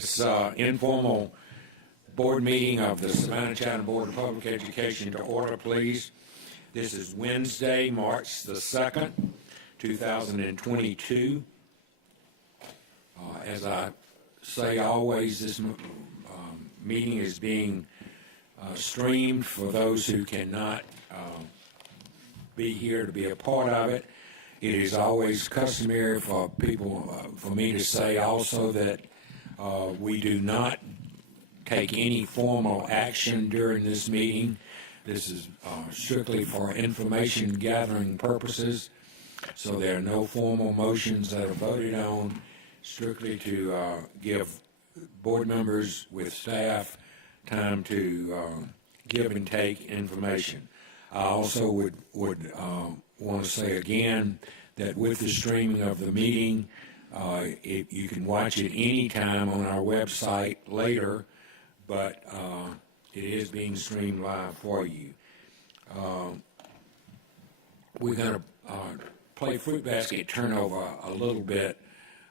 This informal board meeting of the Savannah-Chatham Board of Public Education to order, please. This is Wednesday, March the 2nd, 2022. As I say always, this meeting is being streamed for those who cannot be here to be a part of it. It is always customary for people, for me to say also that we do not take any formal action during this meeting. This is strictly for information gathering purposes, so there are no formal motions that are voted on, strictly to give board members with staff time to give and take information. I also would want to say again that with the streaming of the meeting, you can watch it anytime on our website later, but it is being streamed live for you. We're going to play fruit basket turnover a little bit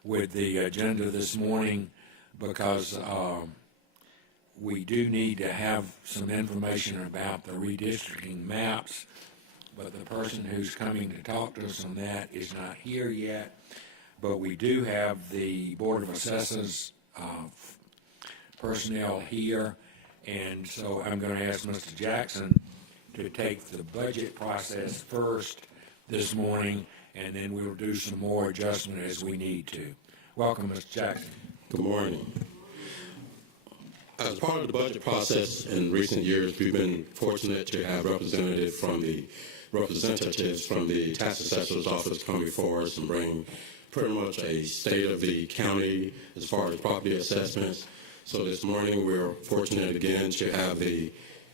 with the agenda this morning because we do need to have some information about the redistricting maps, but the person who's coming to talk to us on that is not here yet. But we do have the Board of Assessors personnel here, and so I'm going to ask Mr. Jackson to take the budget process first this morning, and then we'll do some more adjustment as we need to. Welcome, Mr. Jackson. Good morning. As part of the budget process in recent years, we've been fortunate to have representatives from the tax assessor's office come before us and bring pretty much a state of the county as far as property assessments. So this morning we're fortunate again to have the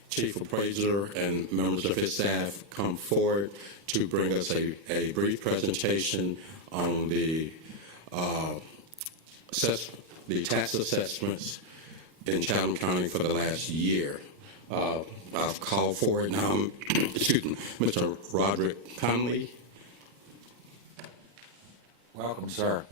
chief appraiser and members of his staff come forward to bring us a brief presentation on the tax assessments in Chatham County for the last year. I've called for it now. Excuse me, Mr. Roderick Conley. Welcome, sir.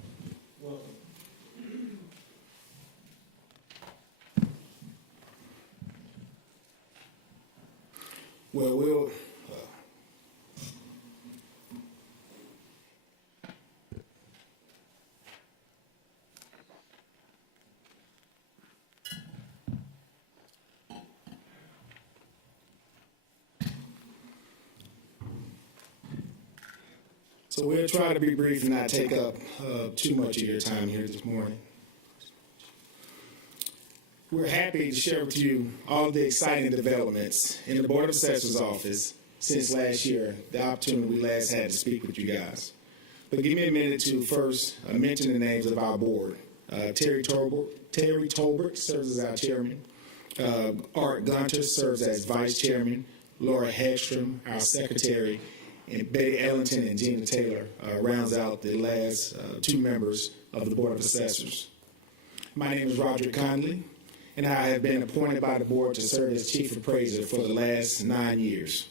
We'll try to be brief and not take up too much of your time here this morning. We're happy to share with you all the exciting developments in the Board of Assessors office since last year, the opportunity we last had to speak with you guys. But give me a minute to first mention the names of our board. Terry Tolbert serves as our chairman. Art Gunter serves as vice chairman. Laura Hegstrom, our secretary, and Betty Ellington and Gina Taylor rounds out the last two members of the Board of Assessors. My name is Roderick Conley, and I have been appointed by the board to serve as chief appraiser for the last 9 years.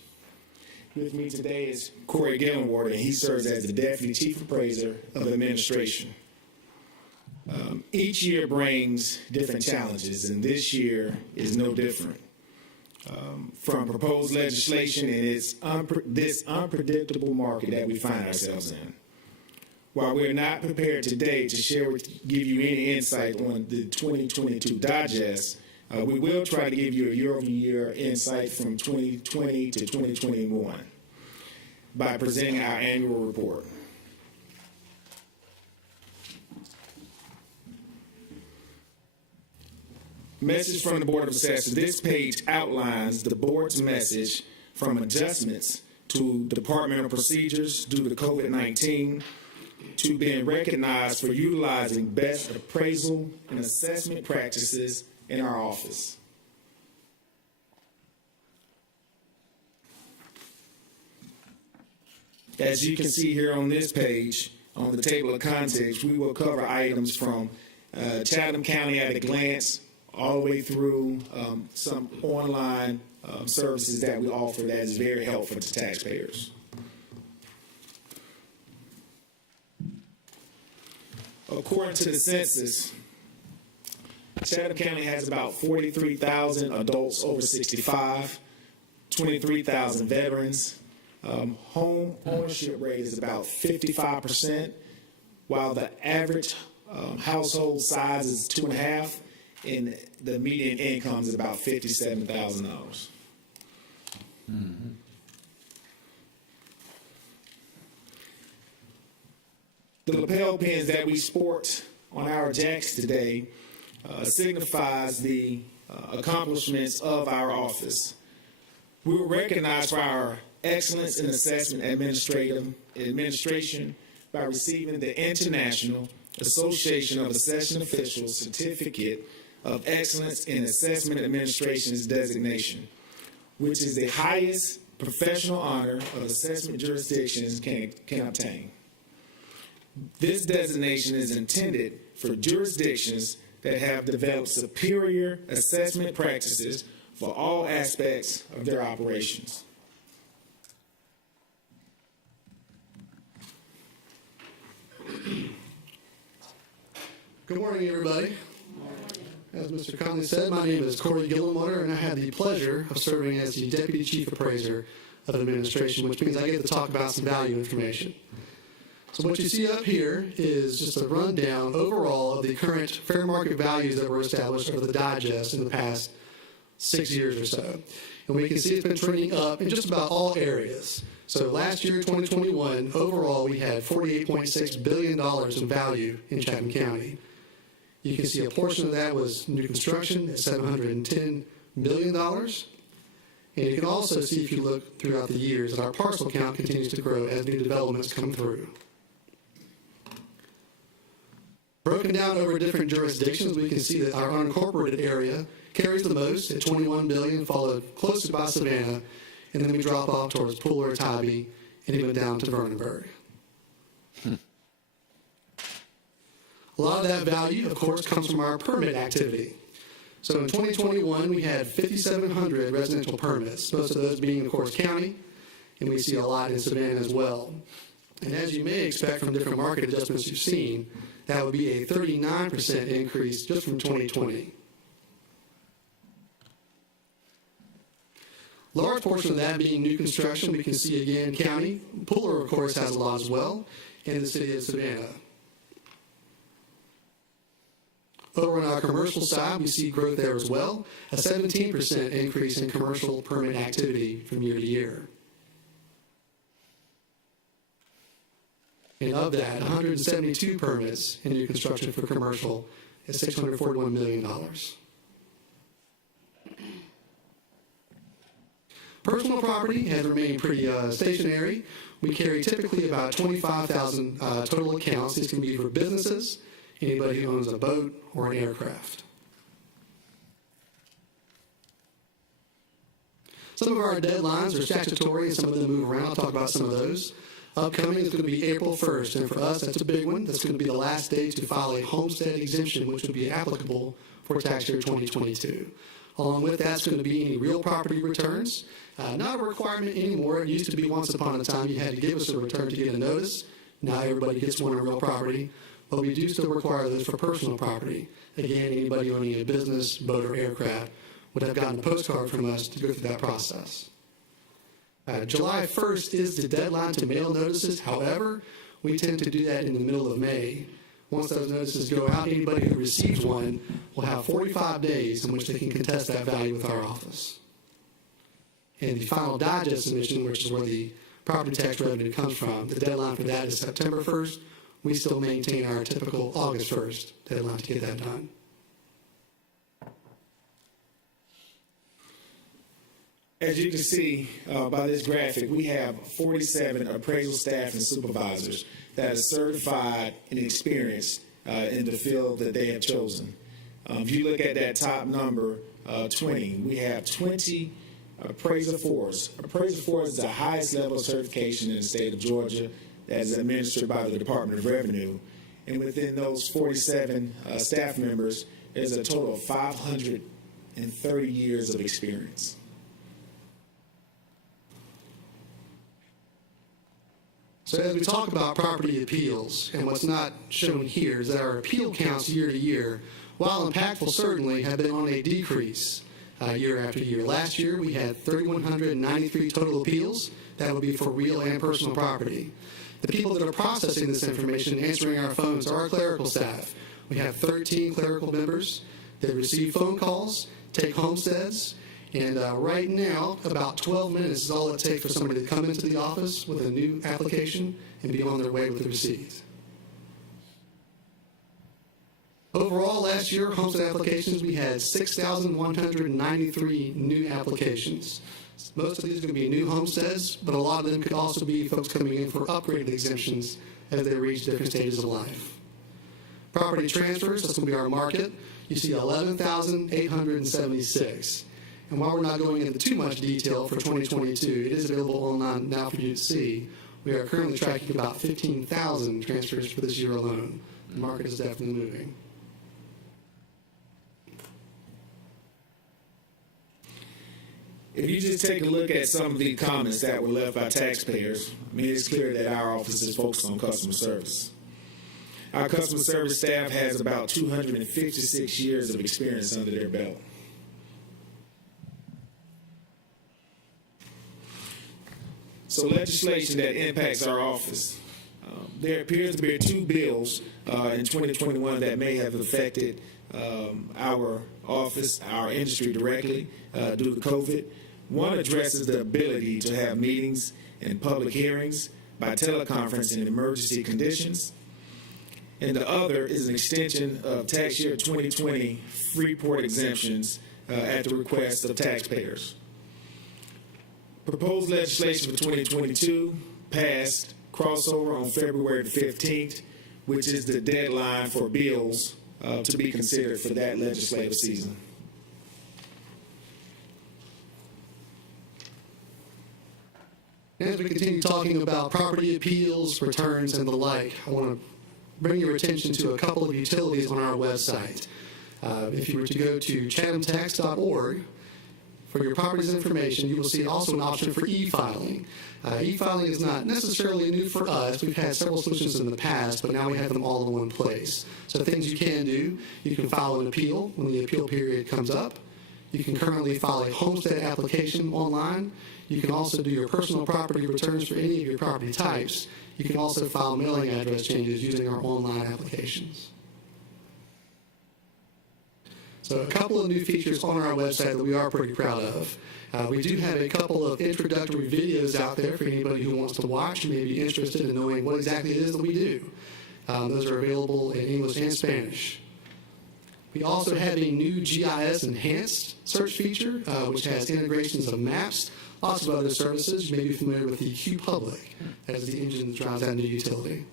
With me today is Corey Gillenwater, and he serves as the deputy chief appraiser of administration. Each year brings different challenges, and this year is no different. From proposed legislation and this unpredictable market that we find ourselves in. While we're not prepared today to give you any insight on the 2022 digest, we will try to give you a year-over-year insight from 2020 to 2021 by presenting our annual report. Message from the Board of Assessors. This page outlines the board's message from adjustments to departmental procedures due to COVID-19 to being recognized for utilizing best appraisal and assessment practices in our office. As you can see here on this page, on the table of contents, we will cover items from Chatham County at a glance, all the way through some online services that we offer that is very helpful to taxpayers. According to the census, Chatham County has about 43,000 adults over 65, 23,000 veterans. Home ownership rate is about 55%, while the average household size is 2.5, and the median income is about $57,000. The lapel pins that we sport on our jackets today signifies the accomplishments of our office. We were recognized for our excellence in assessment administration by receiving the International Association of Assessment Officials Certificate of Excellence in Assessment Administration's designation, which is the highest professional honor of assessment jurisdictions can obtain. This designation is intended for jurisdictions that have developed superior assessment practices for all aspects of their operations. Good morning, everybody. As Mr. Conley said, my name is Corey Gillenwater, and I have the pleasure of serving as the Deputy Chief Appraiser of Administration, which means I get to talk about some value information. So what you see up here is just a rundown overall of the current fair market values that were established over the digest in the past 6 years or so. And we can see it's been trending up in just about all areas. So last year, 2021, overall, we had $48.6 billion in value in Chatham County. You can see a portion of that was new construction at $710 million. And you can also see, if you look throughout the years, that our parcel count continues to grow as new developments come through. Broken down over different jurisdictions, we can see that our unincorporated area carries the most at $21 billion, followed closely by Savannah, and then we drop off towards Pooler, Tybee, and even down to Vernonburg. A lot of that value, of course, comes from our permit activity. So in 2021, we had 5,700 residential permits, most of those being, of course, county, and we see a lot in Savannah as well. And as you may expect from different market adjustments you've seen, that would be a 39% increase just from 2020. Large portion of that being new construction, we can see again county. Pooler, of course, has a lot as well, and the city of Savannah. Over on our commercial side, we see growth there as well, a 17% increase in commercial permit activity from year to year. And of that, 172 permits in new construction for commercial is $641 million. Personal property has remained pretty stationary. We carry typically about 25,000 total accounts. These can be for businesses, anybody who owns a boat or an aircraft. Some of our deadlines are statutory and some of them move around. I'll talk about some of those. Upcoming is going to be April 1st, and for us, that's a big one. That's going to be the last day to file a homestead exemption, which would be applicable for tax year 2022. Along with that's going to be any real property returns. Not a requirement anymore. It used to be once upon a time you had to give us a return to get a notice. Now everybody gets one on real property. But we do still require those for personal property. Again, anybody owning a business, boat, or aircraft would have gotten a postcard from us to go through that process. July 1st is the deadline to mail notices. However, we tend to do that in the middle of May. Once those notices go out, anybody who receives one will have 45 days in which they can contest that value with our office. And the final digest submission, which is where the property tax revenue comes from, the deadline for that is September 1st. We still maintain our typical August 1st deadline to get that done. As you can see by this graphic, we have 47 appraisal staff and supervisors that are certified and experienced in the field that they have chosen. If you look at that top number, 20, we have 20 appraiser fours. Appraiser fours is the highest level of certification in the state of Georgia that is administered by the Department of Revenue. And within those 47 staff members, there's a total of 530 years of experience. So as we talk about property appeals, and what's not shown here is that our appeal counts year to year, while impactful certainly, have been on a decrease year after year. Last year, we had 3,193 total appeals. That would be for real and personal property. The people that are processing this information and answering our phones are our clerical staff. We have 13 clerical members that receive phone calls, take homesteads, and right now, about 12 minutes is all it takes for somebody to come into the office with a new application and be on their way with the receipt. Overall, last year, homestead applications, we had 6,193 new applications. Most of these are going to be new homesteads, but a lot of them could also be folks coming in for upgraded exemptions as they reach different stages of life. Property transfers, that's going to be our market. You see 11,876. And while we're not going into too much detail for 2022, it is available online now for you to see. We are currently tracking about 15,000 transfers for this year alone. The market is definitely moving. If you just take a look at some of the comments that were left by taxpayers, I mean, it's clear that our office is focused on customer service. Our customer service staff has about 256 years of experience under their belt. So legislation that impacts our office. There appears to be two bills in 2021 that may have affected our office, our industry directly due to COVID. One addresses the ability to have meetings and public hearings by teleconference in emergency conditions. And the other is an extension of tax year 2020 Freeport exemptions at the request of taxpayers. Proposed legislation for 2022 passed crossover on February the 15th, which is the deadline for bills to be considered for that legislative season. As we continue talking about property appeals, returns, and the like, I want to bring your attention to a couple of utilities on our website. If you were to go to chathamtax.org, for your property's information, you will see also an option for e-filing. E-filing is not necessarily new for us. We've had several solutions in the past, but now we have them all in one place. So things you can do, you can file an appeal when the appeal period comes up. You can currently file a homestead application online. You can also do your personal property returns for any of your property types. You can also file mailing address changes using our online applications. So a couple of new features on our website that we are pretty proud of. We do have a couple of introductory videos out there for anybody who wants to watch and may be interested in knowing what exactly it is that we do. Those are available in English and Spanish. We also have a new GIS enhanced search feature, which has integrations of maps, lots of other services. You may be familiar with the QPublic. That is the engine that drives that new utility.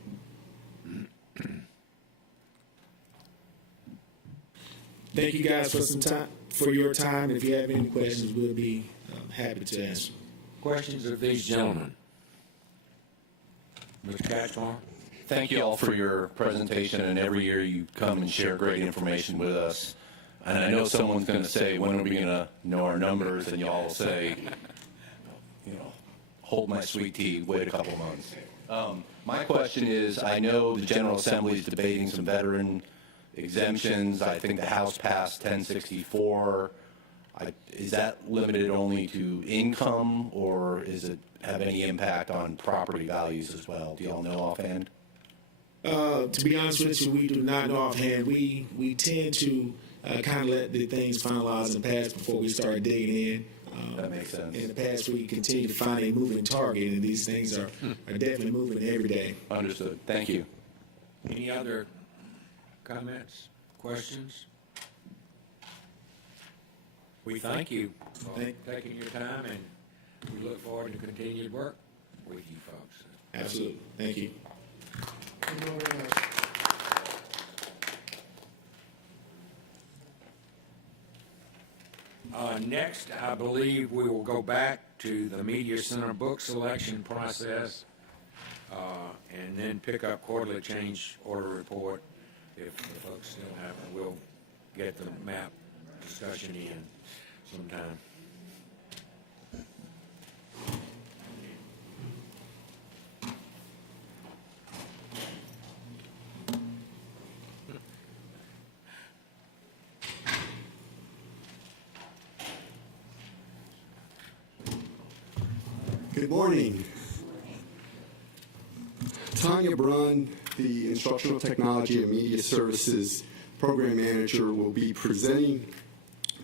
Thank you guys for your time. If you have any questions, we'll be happy to answer. Questions of these gentlemen? Mr. Catchmore? Thank you all for your presentation, and every year you come and share great information with us. And I know someone's going to say, when are we going to know our numbers? And y'all will say, hold my sweet tea, wait a couple months. My question is, I know the General Assembly is debating some veteran exemptions. I think the House passed 1064. Is that limited only to income, or is it have any impact on property values as well? Do y'all know offhand? To be honest with you, we do not know offhand. We tend to kind of let the things finalize and pass before we start digging in. That makes sense. In the past, we continue to find a moving target, and these things are definitely moving every day. Understood. Thank you. Any other comments, questions? We thank you for taking your time, and we look forward to continued work with you folks. Absolutely. Thank you. Thank you all very much. Next, I believe we will go back to the Media Center book selection process and then pick up quarterly change order report. If the folks still have it, we'll get the map discussion in sometime. Good morning. Tanya Brunn, the Instructional Technology and Media Services Program Manager, will be presenting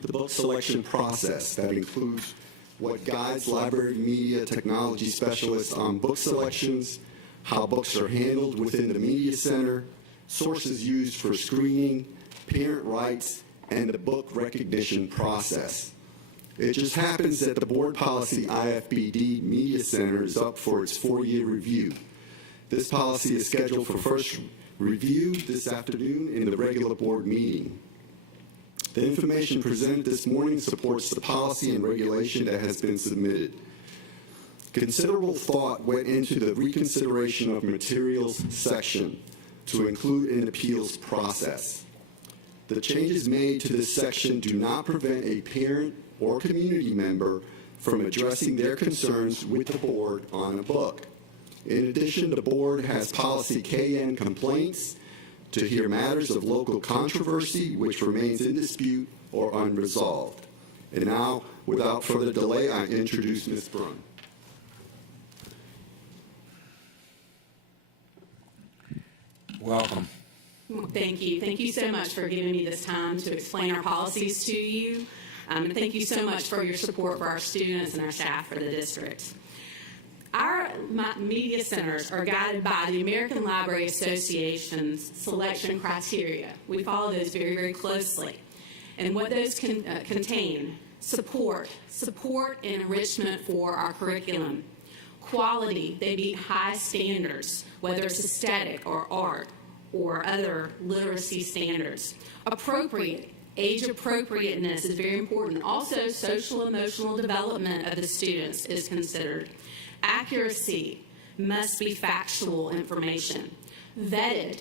the book selection process that includes what guides library media technology specialists on book selections, how books are handled within the Media Center, sources used for screening, parent rights, and the book recognition process. It just happens that the board policy IFBD Media Center is up for its 4-year review. This policy is scheduled for first review this afternoon in the regular board meeting. The information presented this morning supports the policy and regulation that has been submitted. Considerable thought went into the reconsideration of materials section to include an appeals process. The changes made to this section do not prevent a parent or community member from addressing their concerns with the board on a book. In addition, the board has policy KN complaints to hear matters of local controversy which remains in dispute or unresolved. And now, without further delay, I introduce Ms. Brunn. Welcome. Well, thank you. Thank you so much for giving me this time to explain our policies to you. And thank you so much for your support for our students and our staff for the district. Our media centers are guided by the American Library Association's selection criteria. We follow those very, very closely. And what those contain: support and enrichment for our curriculum. Quality, they meet high standards, whether it's aesthetic or art or other literacy standards. Appropriate, age appropriateness is very important. Also, social emotional development of the students is considered. Accuracy must be factual information. Vetted,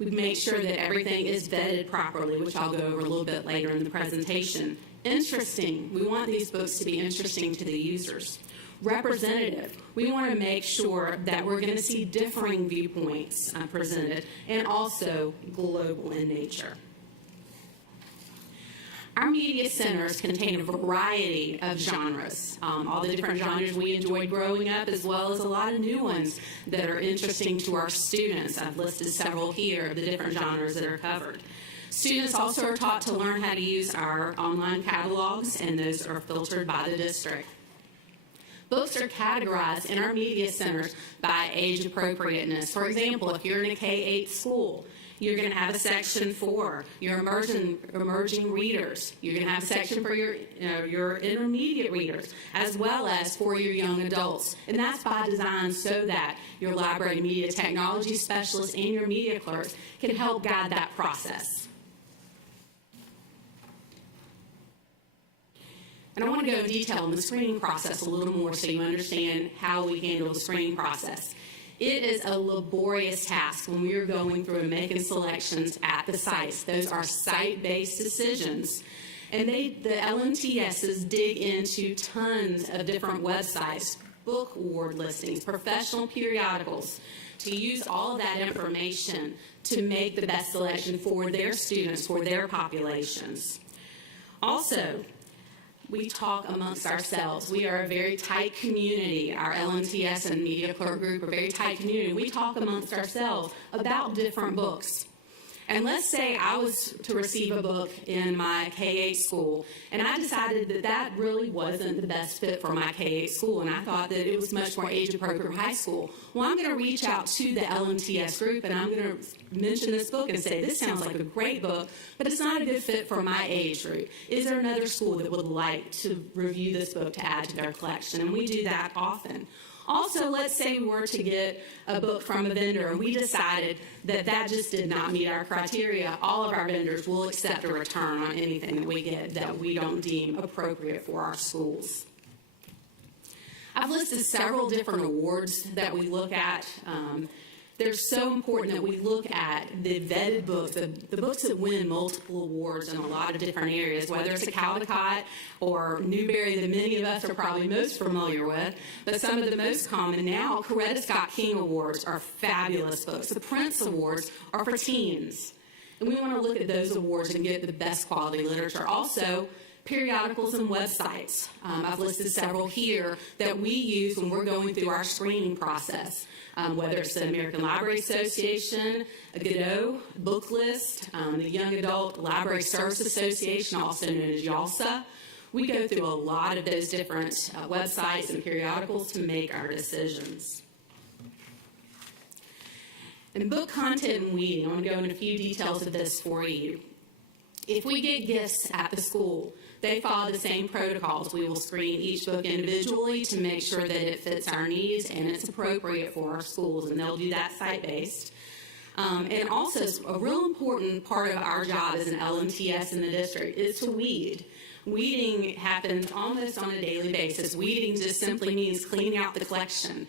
we make sure that everything is vetted properly, which I'll go over a little bit later in the presentation. Interesting, we want these books to be interesting to the users. Representative, we want to make sure that we're going to see differing viewpoints presented, and also global in nature. Our media centers contain a variety of genres, all the different genres we enjoyed growing up, as well as a lot of new ones that are interesting to our students. I've listed several here of the different genres that are covered. Students also are taught to learn how to use our online catalogs, and those are filtered by the district. Books are categorized in our media centers by age appropriateness. For example, if you're in a K-8 school, you're going to have a section for your emerging readers. You're going to have a section for your intermediate readers, as well as for your young adults. And that's by design so that your library media technology specialists and your media clerks can help guide that process. And I want to go in detail on the screening process a little more so you understand how we handle the screening process. It is a laborious task when we are going through and making selections at the sites. Those are site-based decisions. And the LMTSs dig into tons of different websites, book award listings, professional periodicals, to use all of that information to make the best selection for their students, for their populations. Also, we talk amongst ourselves. We are a very tight community. Our LMTS and Media Clerk Group are a very tight community. We talk amongst ourselves about different books. And let's say I was to receive a book in my K-8 school, and I decided that that really wasn't the best fit for my K-8 school, and I thought that it was much more age-appropriate for high school. Well, I'm going to reach out to the LMTS group, and I'm going to mention this book and say, this sounds like a great book, but it's not a good fit for my age group. Is there another school that would like to review this book to add to their collection? And we do that often. Also, let's say we were to get a book from a vendor and we decided that that just did not meet our criteria. All of our vendors will accept a return on anything that we get that we don't deem appropriate for our schools. I've listed several different awards that we look at. They're so important that we look at the vetted books, the books that win multiple awards in a lot of different areas, whether it's a Caldecott or Newbery that many of us are probably most familiar with, but some of the most common now, Correlate Scott King Awards are fabulous books. The Prince Awards are for teens. And we want to look at those awards and get the best quality literature. Also, Periodicals and websites. I've listed several here that we use when we're going through our screening process, whether it's the American Library Association, a Godot book list, the Young Adult Library Service Association, also known as YALSA. We go through a lot of those different websites and periodicals to make our decisions. And book content and weeding, I'm going to go into a few details of this for you. If we get gifts at the school, they follow the same protocols. We will screen each book individually to make sure that it fits our needs and it's appropriate for our schools, and they'll do that site-based. And also, a real important part of our job as an LMTS in the district is to weed. Weeding happens almost on a daily basis. Weeding just simply means cleaning out the collection.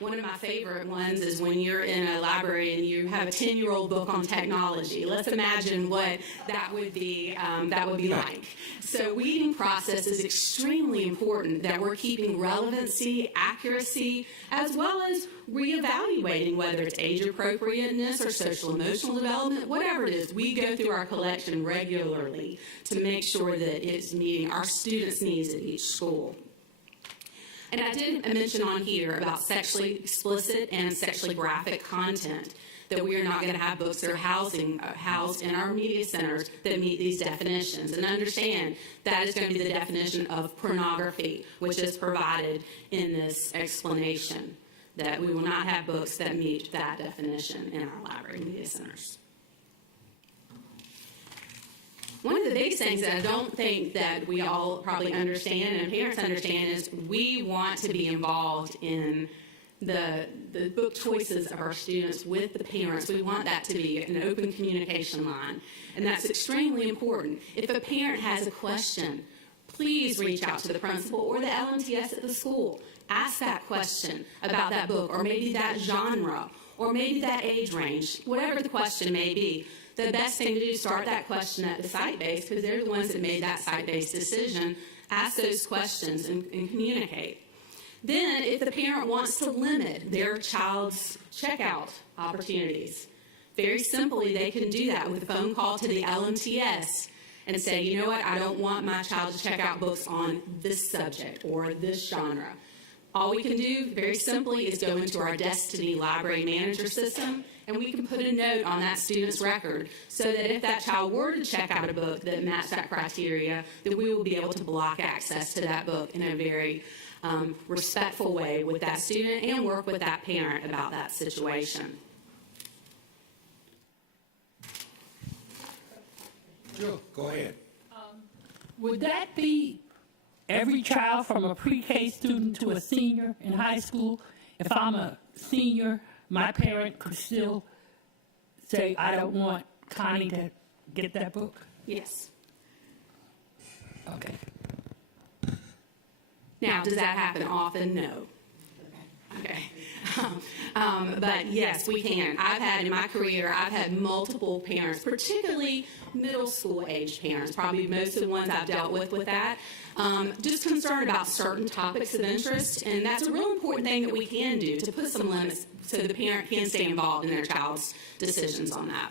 One of my favorite ones is when you're in a library and you have a 10-year-old book on technology. Let's imagine what that would be like. So weeding process is extremely important, that we're keeping relevancy, accuracy, as well as reevaluating whether it's age appropriateness or social emotional development, whatever it is. We go through our collection regularly to make sure that it's meeting our students' needs at each school. And I did mention on here about sexually explicit and sexually graphic content, that we are not going to have books that are housed in our media centers that meet these definitions. And understand that is going to be the definition of pornography, which is provided in this explanation, that we will not have books that meet that definition in our library media centers. One of the biggest things that I don't think that we all probably understand and parents understand is we want to be involved in the book choices of our students with the parents. We want that to be an open communication line, and that's extremely important. If a parent has a question, please reach out to the principal or the LMTS at the school. Ask that question about that book, or maybe that genre, or maybe that age range, whatever the question may be. The best thing to do is start that question at the site-based, because they're the ones that made that site-based decision. Ask those questions and communicate. Then, if the parent wants to limit their child's checkout opportunities, very simply, they can do that with a phone call to the LMTS and say, you know what, I don't want my child to check out books on this subject or this genre. All we can do, very simply, is go into our Destiny Library Manager system, and we can put a note on that student's record so that if that child were to check out a book that matched that criteria, that we will be able to block access to that book in a very respectful way with that student and work with that parent about that situation. Sure, go ahead. Would that be every child from a pre-K student to a senior in high school? If I'm a senior, my parent could still say, I don't want Connie to get that book? Yes. Okay. Now, does that happen often? No. Okay. But yes, we can. In my career, I've had multiple parents, particularly middle school age parents, probably most of the ones I've dealt with that, just concerned about certain topics of interest. And that's a real important thing that we can do, to put some limits so the parent can stay involved in their child's decisions on that.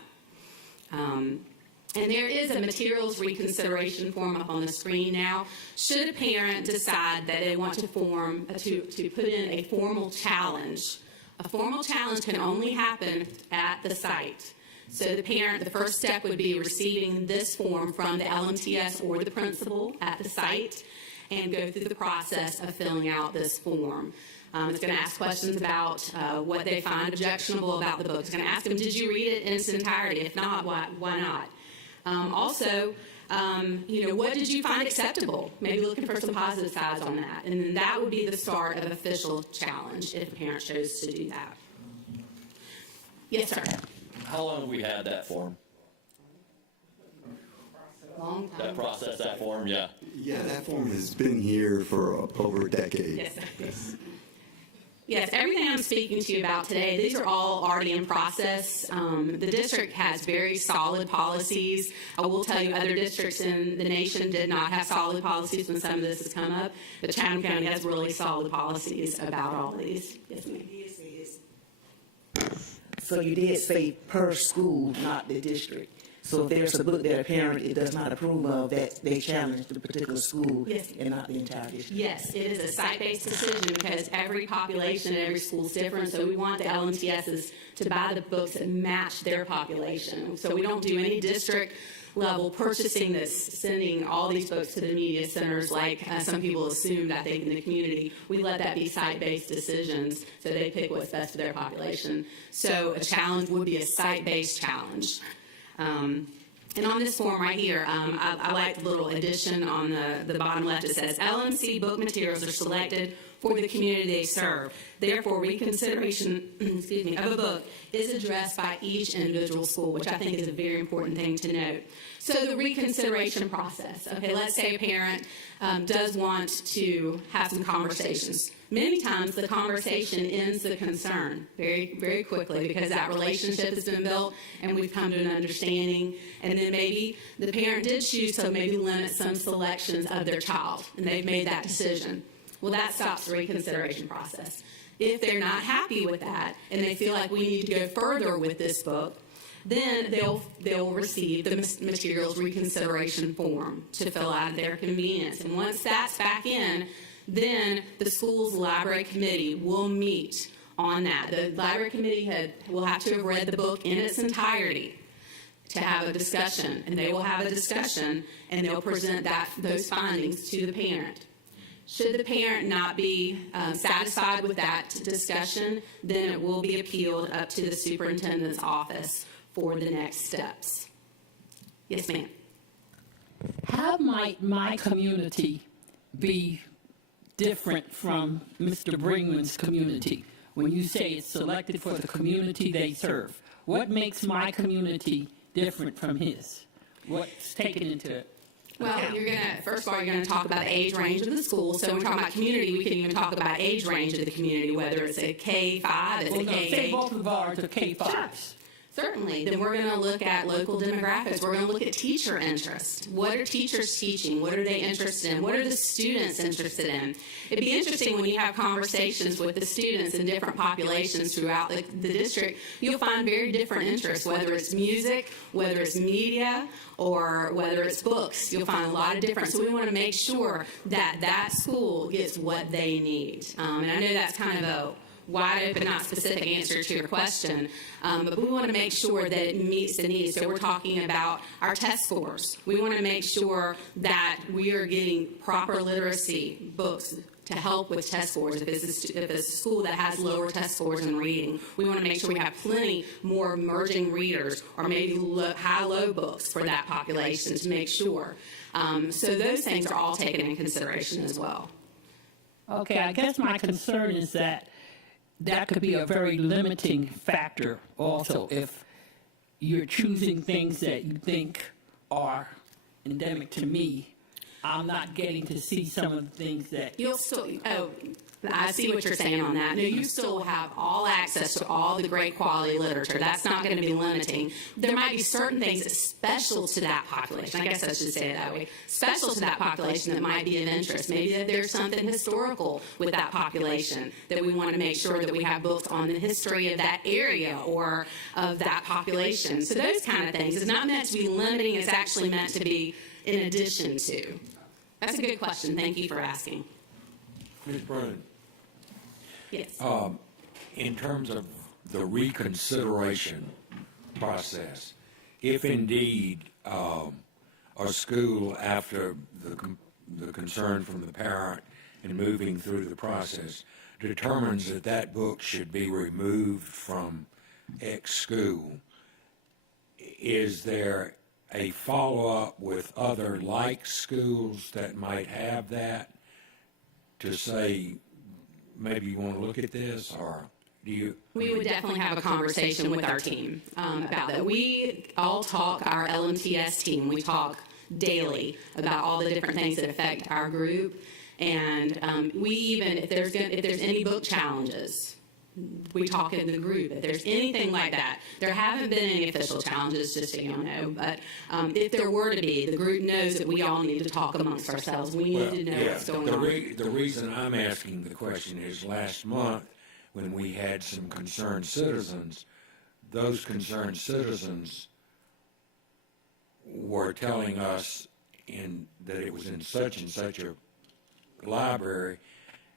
And there is a materials reconsideration form up on the screen now. Should a parent decide that they want to put in a formal challenge can only happen at the site. So the first step would be receiving this form from the LMTS or the principal at the site and go through the process of filling out this form. It's going to ask questions about what they find objectionable about the book. It's going to ask them, did you read it in its entirety? If not, why not? Also, what did you find acceptable? Maybe looking for some positive sides on that. And then that would be the start of an official challenge if a parent chose to do that. Yes, sir. How long have we had that form? Long time. That process, that form, yeah. Yeah, that form has been here for over a decade. Yes, sir. Yes, everything I'm speaking to you about today, these are all already in process. The district has very solid policies. I will tell you, other districts in the nation did not have solid policies when some of this has come up. But Chatham County has really solid policies about all of these. Yes, ma'am. So you did say per school, not the district. So if there's a book that a parent does not approve of, that they challenge the particular school Yes. and not the entire district. Yes, it is a site-based decision because every population and every school is different. So we want the LMTSs to buy the books that match their population. So we don't do any district level purchasing this, sending all these books to the media centers like some people assumed, I think, in the community. We let that be site-based decisions so they pick what's best for their population. So a challenge would be a site-based challenge. And on this form right here, I like the little addition on the bottom left. It says, LMC book materials are selected for the community they serve. Therefore, reconsideration of a book is addressed by each individual school, which I think is a very important thing to note. So the reconsideration process. Okay, let's say a parent does want to have some conversations. Many times the conversation ends the concern very, very quickly because that relationship has been built and we've come to an understanding. And then maybe the parent did choose to maybe limit some selections of their child and they've made that decision. Well, that stops the reconsideration process. If they're not happy with that and they feel like we need to go further with this book, then they'll receive the materials reconsideration form to fill out at their convenience. And once that's back in, then the school's library committee will meet on that. The library committee will have to have read the book in its entirety to have a discussion, and they will have a discussion, and they'll present those findings to the parent. Should the parent not be satisfied with that discussion, then it will be appealed up to the superintendent's office for the next steps. Yes, ma'am. How might my community be different from Mr. Brinkman's community? When you say it's selected for the community they serve, what makes my community different from his? What's taken into it? Well, first of all, you're going to talk about the age range of the school. So when we're talking about community, we can even talk about age range of the community, whether it's a K-5, it's a K-8. Say both of ours are K-5s. Sure. Certainly. Then we're going to look at local demographics. We're going to look at teacher interest. What are teachers teaching? What are they interested in? What are the students interested in? It'd be interesting when you have conversations with the students in different populations throughout the district, you'll find very different interests, whether it's music, whether it's media, or whether it's books. You'll find a lot of difference. So we want to make sure that that school gets what they need. And I know that's kind of a wide open, not specific answer to your question, but we want to make sure that it meets the needs. So we're talking about our test scores. We want to make sure that we are getting proper literacy books to help with test scores. If it's a school that has lower test scores in reading, we want to make sure we have plenty more emerging readers or maybe high-low books for that population to make sure. So those things are all taken into consideration as well. Okay, I guess my concern is that could be a very limiting factor also if you're choosing things that you think are endemic to me. I'm not getting to see some of the things that... You'll still... Oh, I see what you're saying on that. No, you still have all access to all the great quality literature. That's not going to be limiting. There might be certain things that's special to that population. I guess I should say it that way. Special to that population that might be of interest. Maybe that there's something historical with that population that we want to make sure that we have books on the history of that area or of that population. So those kind of things. It's not meant to be limiting. It's actually meant to be in addition to. That's a good question. Thank you for asking. Ms. Brun, Yes. in terms of the reconsideration process, if indeed a school, after the concern from the parent and moving through the process, determines that that book should be removed from X school, is there a follow-up with other like schools that might have that to say, maybe you want to look at this, or do you? We would definitely have a conversation with our team about that. We all talk, our LMTS team, we talk daily about all the different things that affect our group. And we even, if there's any book challenges, we talk in the group. If there's anything like that, there haven't been any official challenges, just so you know. But if there were to be, the group knows that we all need to talk amongst ourselves. We need to know what's going on. The reason I'm asking the question is last month when we had some concerned citizens, those concerned citizens were telling us that it was in such and such a library,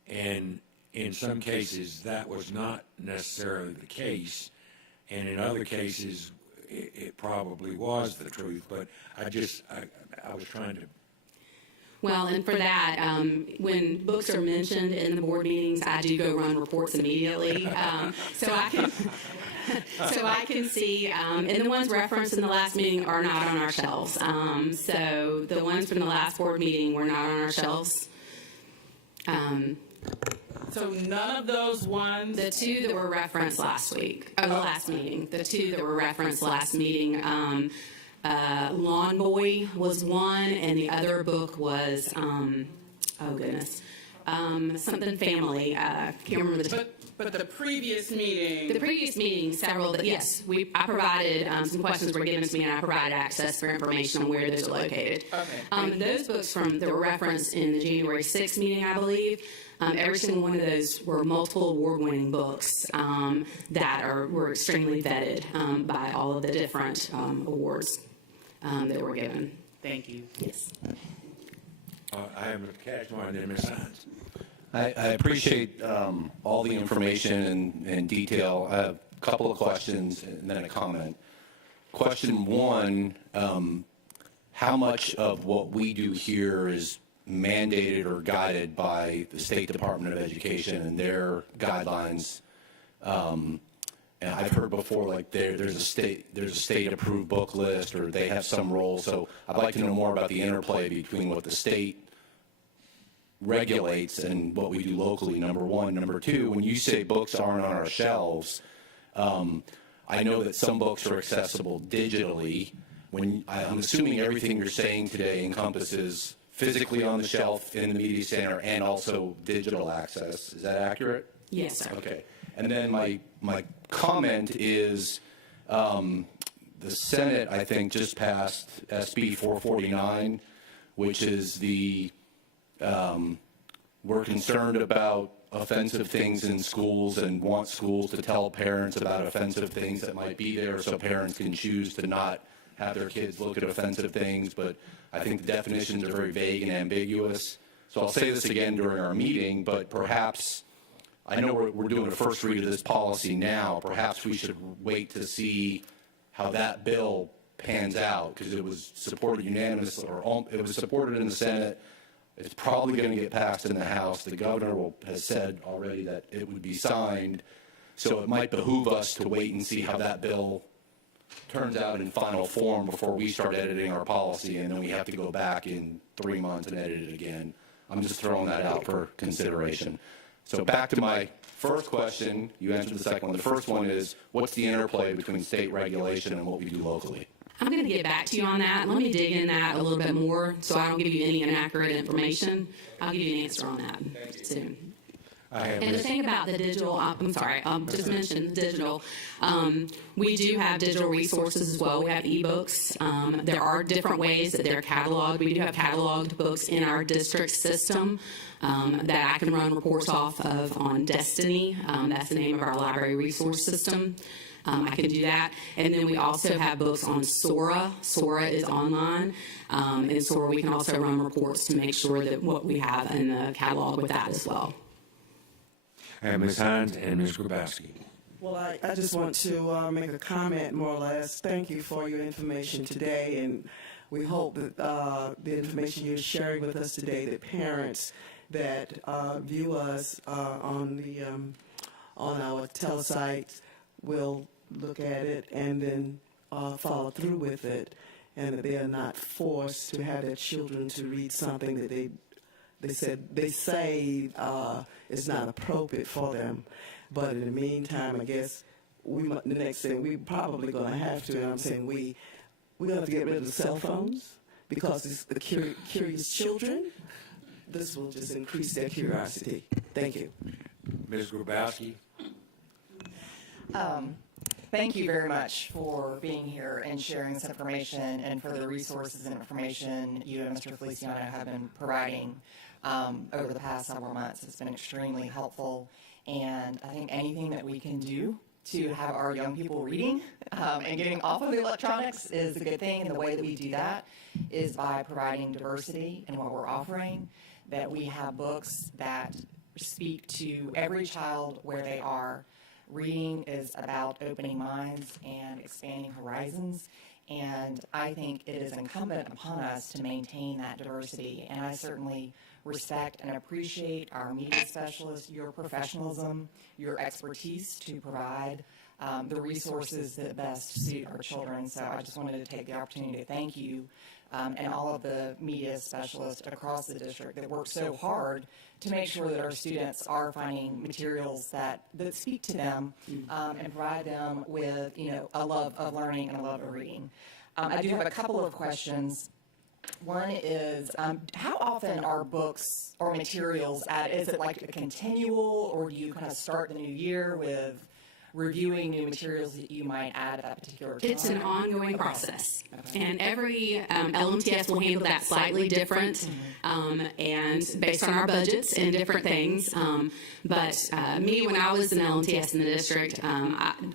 and in some cases that was not necessarily the case, and in other cases it probably was the truth. But I was trying to. Well, and for that, when books are mentioned in the board meetings, I do go run reports immediately, so I can see. And the ones referenced in the last meeting are not on our shelves. So the ones from the last board meeting were not on our shelves. So none of those ones. The two that were referenced last week, last meeting. The two that were referenced last meeting. Lawn Boy was one, and the other book was, something family. Can't remember the. But the previous meeting. The previous meeting, several. Yes, I provided some questions were given to me, and I provided access for information on where those are located. Okay. Those books that were referenced in the January 6th meeting, I believe. Every single one of those were multiple award-winning books that were extremely vetted by all of the different awards that were given. Thank you. Yes. I have a cash more than Ms. Hines. I appreciate all the information and detail. I have a couple of questions and then a comment. Question one, how much of what we do here is mandated or guided by the State Department of Education and their guidelines? And I've heard before, like there's a state approved book list, or they have some role. So I'd like to know more about the interplay between what the state regulates and what we do locally, number one. Number two, when you say books aren't on our shelves, I know that some books are accessible digitally. I'm assuming everything you're saying today encompasses physically on the shelf in the media center and also digital access. Is that accurate? Yes, sir. Okay. And then my comment is the Senate, I think, just passed SB 449, which is we're concerned about offensive things in schools and want schools to tell parents about offensive things that might be there, so parents can choose to not have their kids look at offensive things. But I think the definitions are very vague and ambiguous. So I'll say this again during our meeting, but perhaps, I know we're doing a first read of this policy now, perhaps we should wait to see how that bill pans out, because it was supported unanimously, or it was supported in the Senate. It's probably going to get passed in the House. The governor has said already that it would be signed. So it might behoove us to wait and see how that bill turns out in final form before we start editing our policy, and then we have to go back in 3 months and edit it again. I'm just throwing that out for consideration. So back to my first question. You answered the second one. The first one is, what's the interplay between state regulation and what we do locally? I'm going to get back to you on that. Let me dig in that a little bit more so I don't give you any inaccurate information. I'll give you an answer on that soon. And the thing about the digital, I'm sorry, just mentioned digital. We do have digital resources as well. We have ebooks. There are different ways that they're cataloged. We do have cataloged books in our district system that I can run reports off of on Destiny. That's the name of our library resource system. I can do that. And then we also have books on Sora. Sora is online. And Sora, we can also run reports to make sure that what we have in the catalog with that as well. Ms. Hines and Ms. Grabowski. Well, I just want to make a comment, more or less. Thank you for your information today, and we hope that the information you're sharing with us today, that parents that view us on our telesites will look at it and then follow through with it, and that they are not forced to have their children to read something that they say is not appropriate for them. But in the meantime, I guess the next thing we probably going to have to, and I'm saying we're going to have to get rid of the cell phones, because it's the curious children. This will just increase their curiosity. Thank you. Ms. Grabowski. Thank you very much for being here and sharing this information, and for the resources and information you and Mr. Feliciano have been providing over the past several months. It's been extremely helpful, and I think anything that we can do to have our young people reading and getting off of the electronics is a good thing. And the way that we do that is by providing diversity in what we're offering, that we have books that speak to every child where they are. Reading is about opening minds and expanding horizons. And I think it is incumbent upon us to maintain that diversity. And I certainly respect and appreciate our media specialists, your professionalism, your expertise to provide the resources that best suit our children. So I just wanted to take the opportunity to thank you and all of the media specialists across the district that work so hard to make sure that our students are finding materials that speak to them and provide them with, a love of learning and a love of reading. I do have a couple of questions. One is, how often are books or materials is it like a continual, or do you kind of start the new year with reviewing new materials that you might add at that particular time? It's an ongoing process, and every LMTS will handle that slightly different, and based on our budgets and different things. But me, when I was an LMTS in the district,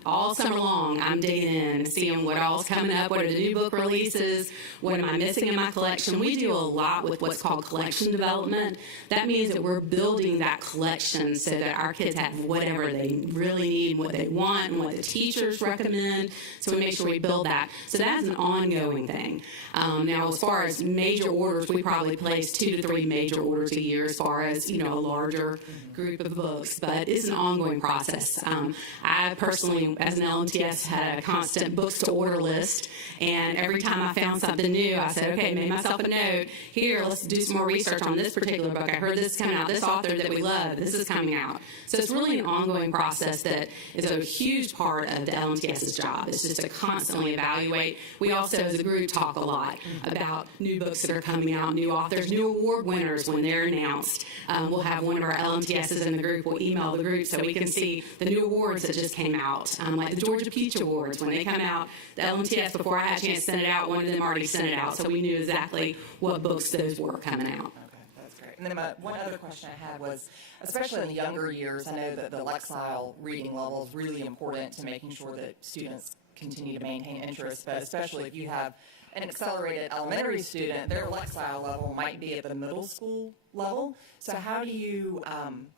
all summer long, I'm digging in and seeing what all's coming up, what are the new book releases, what am I missing in my collection. We do a lot with what's called collection development. That means that we're building that collection so that our kids have whatever they really need, what they want, and what the teachers recommend. So we make sure we build that. So that's an ongoing thing. Now, as far as major orders, we probably place 2 to 3 major orders a year as far as, a larger group of books, but it's an ongoing process. I personally, as an LMTS, had a constant books to order list, and every time I found something new, I said, okay, made myself a note, here, let's do some more research on this particular book. I heard this is coming out, this author that we love, this is coming out. So it's really an ongoing process that is a huge part of the LMTS's job. It's just to constantly evaluate. We also, as a group, talk a lot about new books that are coming out, new authors, new award winners when they're announced. We'll have one of our LMTSs in the group, we'll email the group so we can see the new awards that just came out, like the Georgia Peach Awards. When they come out, the LMTS, before I had a chance to send it out, one of them already sent it out, so we knew exactly what books those were coming out. And then one other question I had was, especially in the younger years, I know that the Lexile reading level is really important to making sure that students continue to maintain interest, but especially if you have an accelerated elementary student, their Lexile level might be at the middle school level. So how do you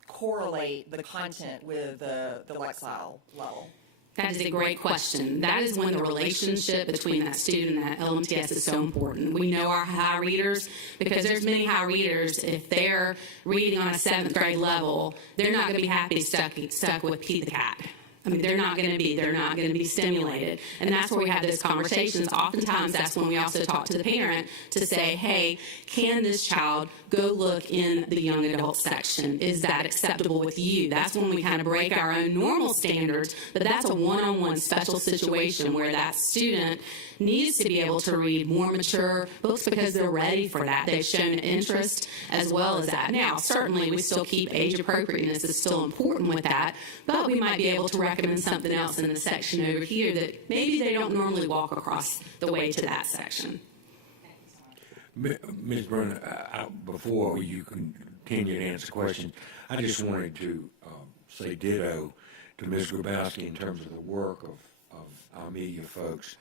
correlate the content with the Lexile level? That is a great question. That is when the relationship between that student and that LMTS is so important. We know our high readers, because there's many high readers, if they're reading on a 7th grade level, they're not going to be happy stuck with Pete the Cat. I mean, they're not going to be stimulated. And that's where we have those conversations. Oftentimes, that's when we also talk to the parent to say, hey, can this child go look in the young adult section? Is that acceptable with you? That's when we kind of break our own normal standards, but that's a one-on-one special situation where that student needs to be able to read more mature books because they're ready for that. They've shown interest as well as that. Now, certainly, we still keep age appropriateness is still important with that, but we might be able to recommend something else in the section over here that maybe they don't normally walk across the way to that section. Ms. Brenner, before you continue to answer the question, I just wanted to say ditto to Ms. Grabowski in terms of the work of our media folks.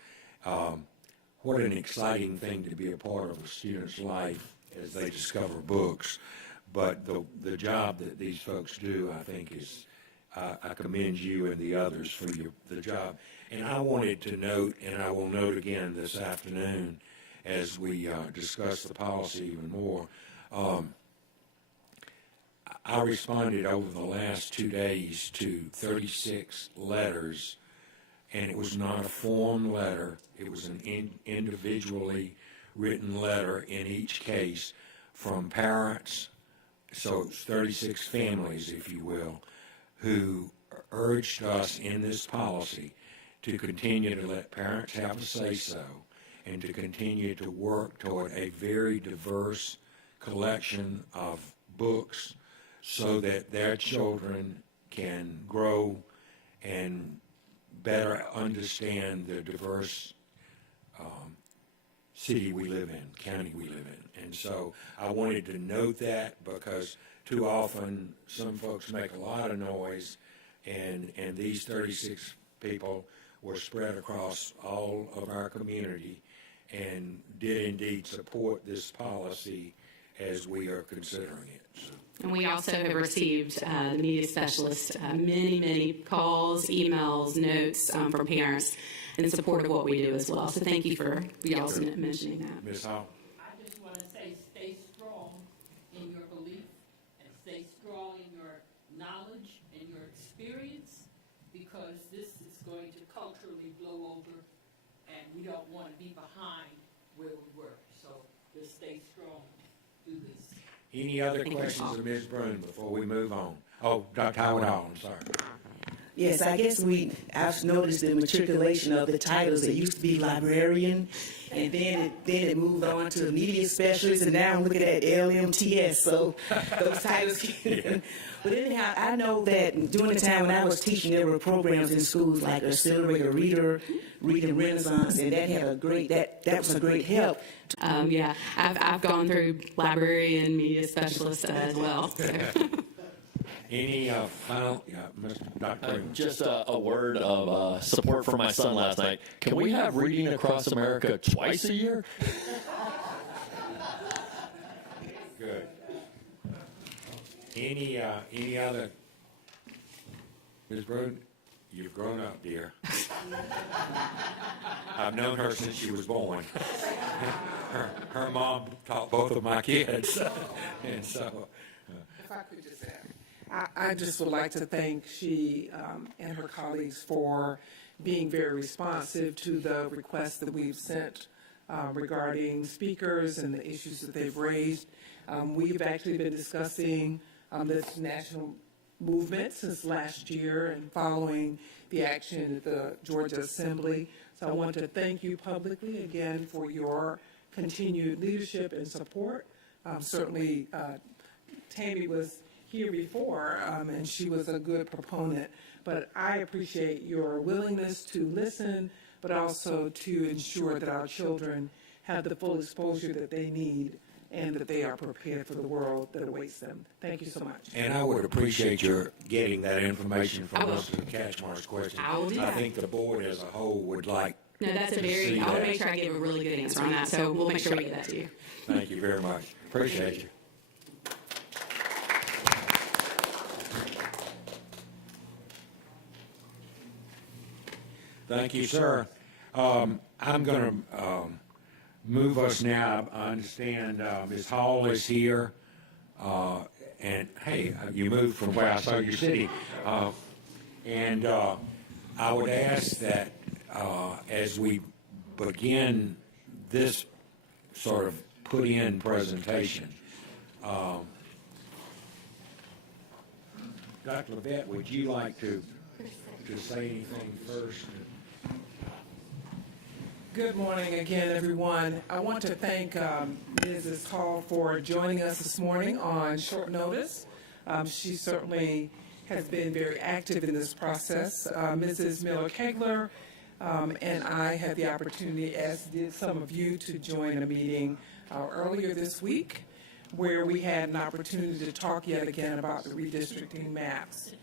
What an exciting thing to be a part of a student's life as they discover books. But the job that these folks do, I think, is I commend you and the others for the job. And I wanted to note, and I will note again this afternoon as we discuss the policy even more, I responded over the last 2 days to 36 letters, and it was not a form letter. It was an individually written letter in each case from parents, so it's 36 families, if you will, who urged us in this policy to continue to let parents have a say-so and to continue to work toward a very diverse collection of books so that their children can grow and better understand the diverse city we live in, county we live in. And so I wanted to note that because too often some folks make a lot of noise and these 36 people were spread across all of our community and did indeed support this policy as we are considering it. So, And we also have received, the media specialist, many calls, emails, notes from parents in support of what we do as well. So thank you for y'all mentioning that. Ms. Hall? I just want to say stay strong in your belief and stay strong in your knowledge and your experience, because this is going to culturally blow over and we don't want to be behind where we were. So just stay strong. Do this. Any other questions of Ms. Brune before we move on? Oh, Dr. Howard Hall, I'm sorry. Yes, I guess I've noticed the matriculation of the titles. It used to be librarian, and then it moved on to media specialist, and now I'm looking at LMTS. So those titles. But anyhow, I know that during the time when I was teaching, there were programs in schools like Accelerator Reader, Reading Renaissance, and that had a great that was a great help. Yeah, I've gone through library and media specialist as well. So. Any final, Mr. Dr. Just a word of support for my son last night. Can we have Reading Across America twice a year? Good. Any other? Ms. Brune, you've grown up, dear. I've known her since she was born. Her mom taught both of my kids, and so. If I could just add, I just would like to thank she and her colleagues for being very responsive to the requests that we've sent regarding speakers and the issues that they've raised. We've actually been discussing this national movement since last year and following the action at the Georgia Assembly. So I want to thank you publicly again for your continued leadership and support. Certainly, Tammy was here before, and she was a good proponent. But I appreciate your willingness to listen, but also to ensure that our children have the full exposure that they need and that they are prepared for the world that awaits them. Thank you so much. And I would appreciate your getting that information from us to Catchmark's question. I will do that. I think the board as a whole would like. No, that's a to very, see I want that. to make sure I give a really good answer on that. So we'll make sure we get that to you. Thank you very much. Appreciate you. Thank you, sir. I'm going to move us now. I understand Ms. Hall is here. And, hey, you moved from where I saw you sitting. And I would ask that as we begin this sort of put-in presentation, Dr. Levette, would you like to say anything first? Good morning again, everyone. I want to thank Mrs. Hall for joining us this morning on short notice. She certainly has been very active in this process. Mrs. Miller-Kegler and I had the opportunity, as did some of you, to join a meeting earlier this week where we had an opportunity to talk yet again about the redistricting maps.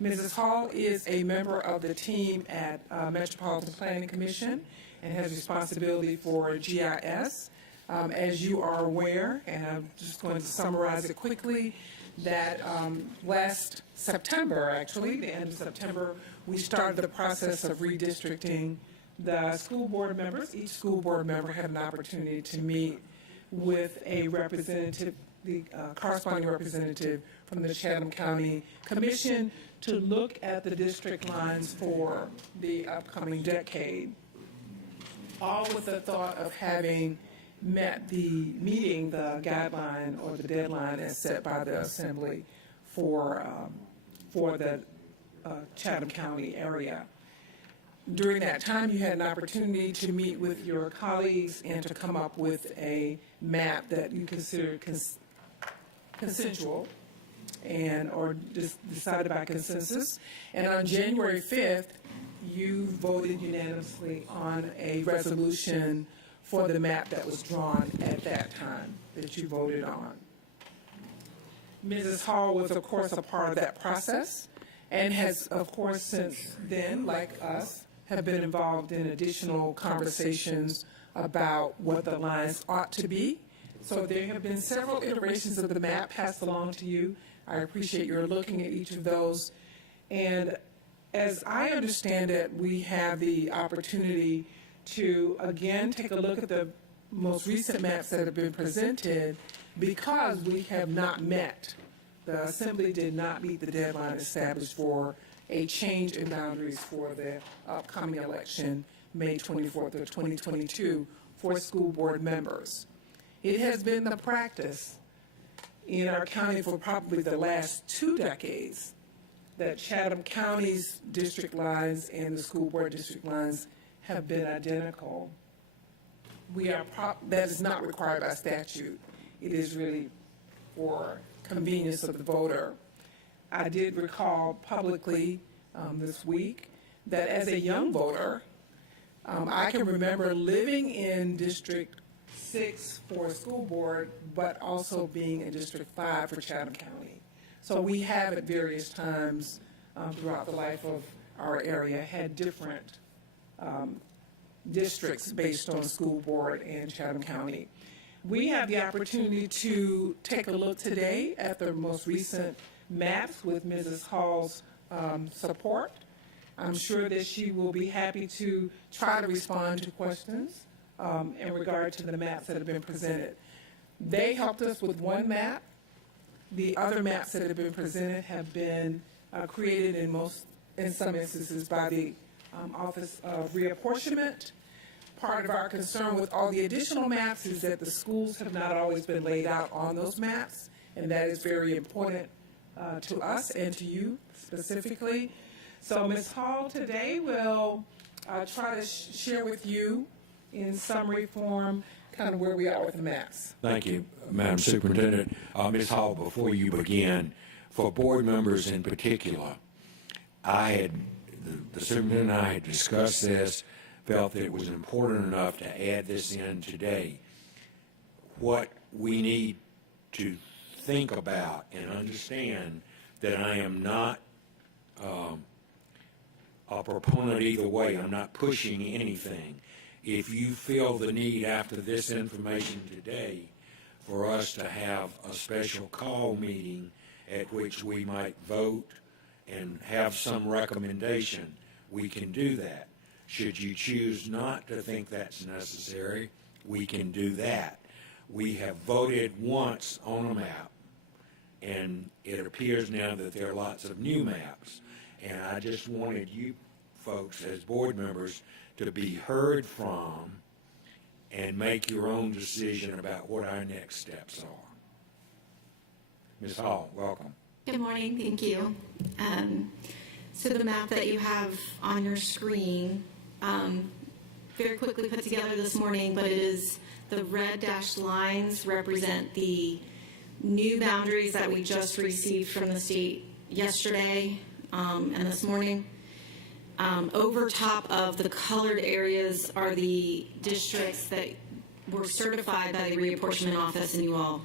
Mrs. Hall is a member of the team at Metropolitan Planning Commission and has responsibility for GIS. As you are aware, and I'm just going to summarize it quickly, that last September, actually, the end of September, we started the process of redistricting the school board members. Each school board member had an opportunity to meet with a representative, the corresponding representative from the Chatham County Commission to look at the district lines for the upcoming decade, all with the thought of having meeting the guideline or the deadline as set by the Assembly for the Chatham County area. During that time, you had an opportunity to meet with your colleagues and to come up with a map that you consider consensual and or decided by consensus. And on January 5th, you voted unanimously on a resolution for the map that was drawn at that time that you voted on. Mrs. Hall was, of course, a part of that process, and has, of course, since then, like us, have been involved in additional conversations about what the lines ought to be. So there have been several iterations of the map passed along to you. I appreciate your looking at each of those. And as I understand it, we have the opportunity to, again, take a look at the most recent maps that have been presented because we have not met. The Assembly did not meet the deadline established for a change in boundaries for the upcoming election, May 24th of 2022, for school board members. It has been the practice in our county for probably the last 2 decades that Chatham County's district lines and the school board district lines have been identical. That is not required by statute. It is really for convenience of the voter. I did recall publicly this week that as a young voter, I can remember living in District 6 for school board, but also being in District 5 for Chatham County. So we have at various times throughout the life of our area had different districts based on school board and Chatham County. We have the opportunity to take a look today at the most recent maps with Mrs. Hall's support. I'm sure that she will be happy to try to respond to questions in regard to the maps that have been presented. They helped us with one map. The other maps that have been presented have been created in some instances by the Office of Reapportionment. Part of our concern with all the additional maps is that the schools have not always been laid out on those maps, and that is very important to us and to you specifically. So Ms. Hall today will try to share with you in summary form kind of where we are with the maps. Thank you, Madam Superintendent. Ms. Hall, before you begin, for board members in particular, the superintendent and I had discussed this, felt that it was important enough to add this in today. What we need to think about and understand that I am not a proponent either way. I'm not pushing anything. If you feel the need after this information today for us to have a special call meeting at which we might vote and have some recommendation, we can do that. Should you choose not to think that's necessary, we can do that. We have voted once on a map, and it appears now that there are lots of new maps. And I just wanted you folks as board members to be heard from and make your own decision about what our next steps are. Ms. Hall, welcome. Good morning, thank you. So the map that you have on your screen, very quickly put together this morning, but it is the red dashed lines represent the new boundaries that we just received from the state yesterday and this morning. Over top of the colored areas are the districts that were certified by the reapportionment office and you all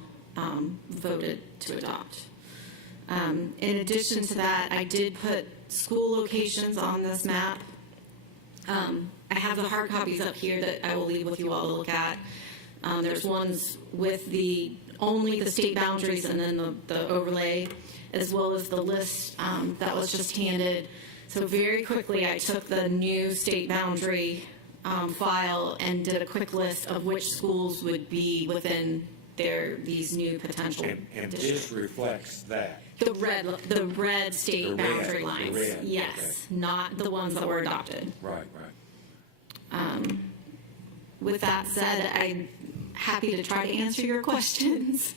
voted to adopt. In addition to that, I did put school locations on this map. I have the hard copies up here that I will leave with you all to look at. There's ones with only the state boundaries and then the overlay, as well as the list that was just handed. So very quickly, I took the new state boundary file and did a quick list of which schools would be within these new potential And this reflects that. The red state boundary lines. Yes, okay. Not the ones that were adopted. Right. With that said, I'm happy to try to answer your questions.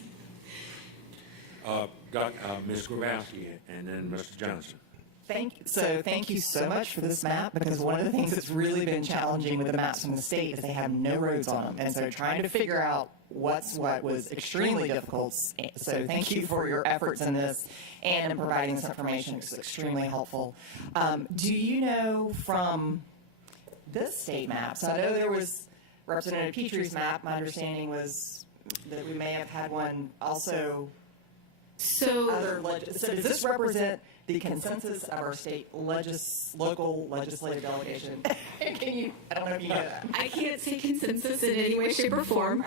Ms. Grabowski and then Mr. Johnson. Thank you so much for this map, because one of the things that's really been challenging with the maps from the state is they have no roads on them. And so trying to figure out what was extremely difficult. So thank you for your efforts in this and in providing this information. It's extremely helpful. Do you know from this state map, so I know there was Representative Petrie's map, my understanding was that we may have had one also So, So does this represent the consensus of our state local legislative delegation? Can you, I don't know if you know that. I can't say consensus in any way, shape, or form.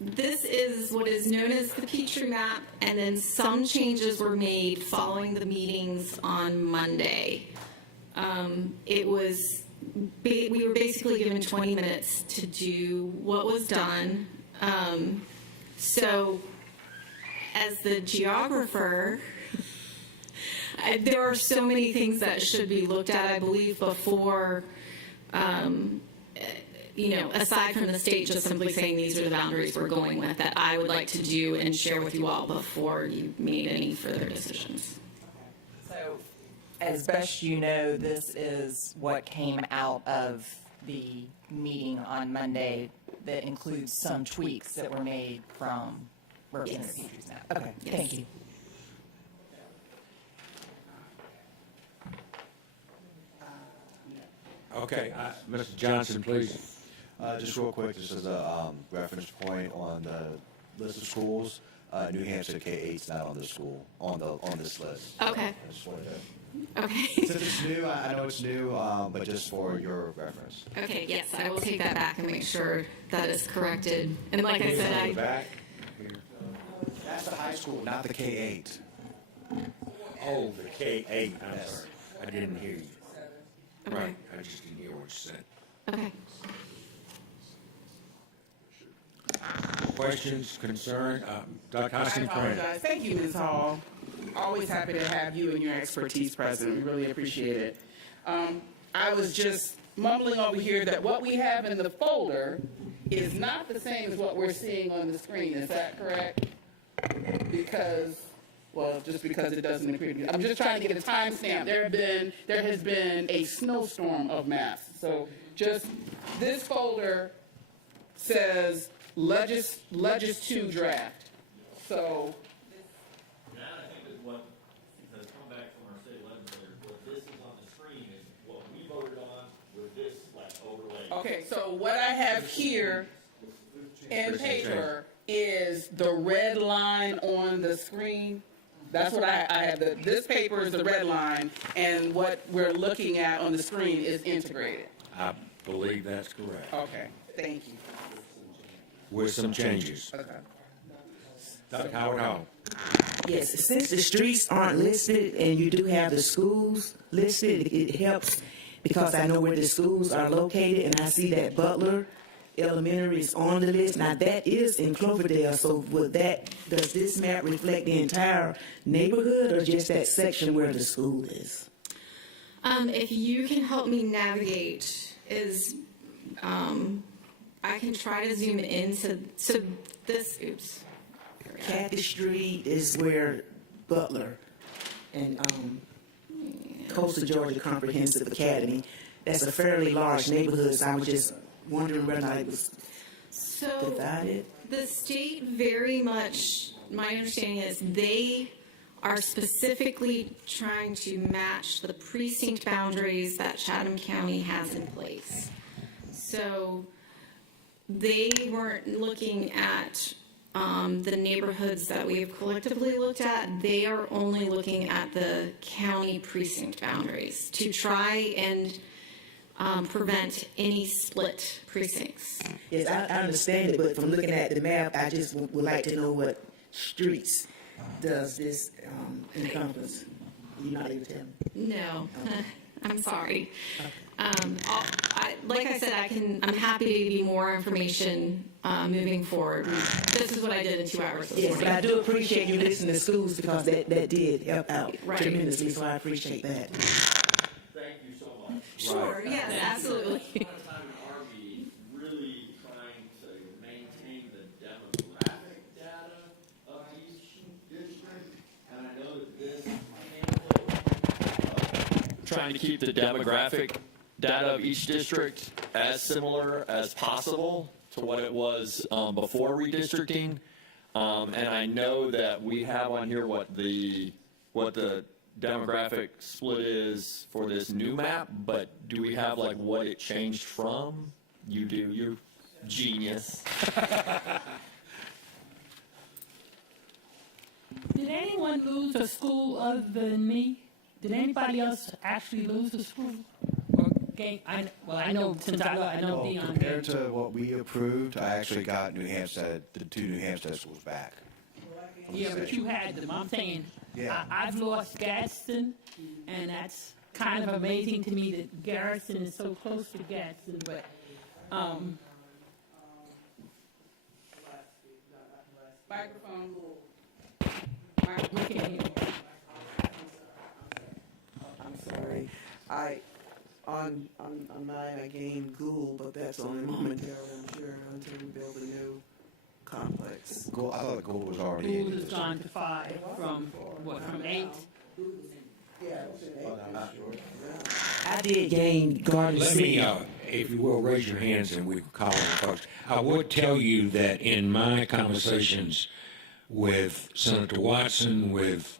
This is what is known as the Petrie map, and then some changes were made following the meetings on Monday. We were basically given 20 minutes to do what was done. So, as the geographer, there are so many things that should be looked at, I believe, before, aside from the state just simply saying these are the boundaries we're going with, that I would like to do and share with you all before you made any further decisions. So, as best you know, this is what came out of the meeting on Monday that includes some tweaks that were made from Representative Petrie's map. Okay, Yes. thank you. Okay, Mr. Johnson, please. Just real quick, just as a reference point on the list of schools, New Hampshire K-8's not on on this list. Okay. I just wanted to, Okay. since it's new, I know it's new, but just for your reference. Okay, yes, I will take that back and make sure that is corrected. And like I said, Back. That's the high school, not the K-8. Oh, the K-8, I'm Yes. sorry. I didn't hear you. Okay. Right, I just didn't hear what you said. Okay. Questions, concern, Dr. I Hoskin, apologize. Thank you, Ms. Hall. Always happy to have you and your expertise present. We really appreciate it. I was just mumbling over here that what we have in the folder is not the same as what we're seeing on the screen. Is that correct? Just because it doesn't appear to be. I'm just trying to get a timestamp. There has been a snowstorm of maps. So just this folder says Legis 2 draft. So That, I think, is what has come back from our state legislators. What this is on the screen is what we voted on with this overlay. okay, so what I have here in paper is the red line on the screen. That's what I have. This paper is the red line, and what we're looking at on the screen is integrated. I believe that's correct. Okay, thank you. With some changes. Okay. Dr. Howard Hall. Yes, since the streets aren't listed and you do have the schools listed, it helps because I know where the schools are located, and I see that Butler Elementary is on the list. Now, that is in Cloverdale, so does this map reflect the entire neighborhood or just that section where the school is? If you can help me navigate, I can try to zoom into, oops. Kathy Street is where Butler and Coastal Georgia Comprehensive Academy, that's a fairly large neighborhood, so I was just wondering whether it was divided. The state very much, my understanding is they are specifically trying to match the precinct boundaries that Chatham County has in place. So they weren't looking at the neighborhoods that we have collectively looked at. They are only looking at the county precinct boundaries to try and prevent any split precincts. Yes, I understand it, but from looking at the map, I just would like to know what streets does this encompass. You're not able to tell me? No, I'm sorry. Like I said, I'm happy to give you more information moving forward. This is what I did in 2 hours this Yes, morning. but I do appreciate you listening to schools because that did help out Right. tremendously, so I appreciate that. Thank you so much. Sure, yes, absolutely. Time are we really trying to maintain the demographic data of each district? And I know that this handbook, trying to keep the demographic data of each district as similar as possible to what it was before redistricting. And I know that we have on here what the demographic split is for this new map, but do we have like what it changed from? You do, you're genius. anyone lose a school other than me? Did anybody else actually lose a school? Or gain? I know since I know Dion. Compared to what we approved, I actually got New Hampstead, the 2 New Hampstead schools back. Yeah, but you had them. I'm saying Yeah. I've lost Gadsden, and that's kind of amazing to me that Garrison is so close to Gadsden. But Microphone. we can't hear. I'm sorry. On mine, I gained Gould, but that's only momentarily, I'm sure, until we build a new complex. I thought Gould was already in Gould the has gone to 5 from 8. I did gain Garden Let City. me, if you will, raise your hands and we can call on folks. I would tell you that in my conversations with Senator Watson, with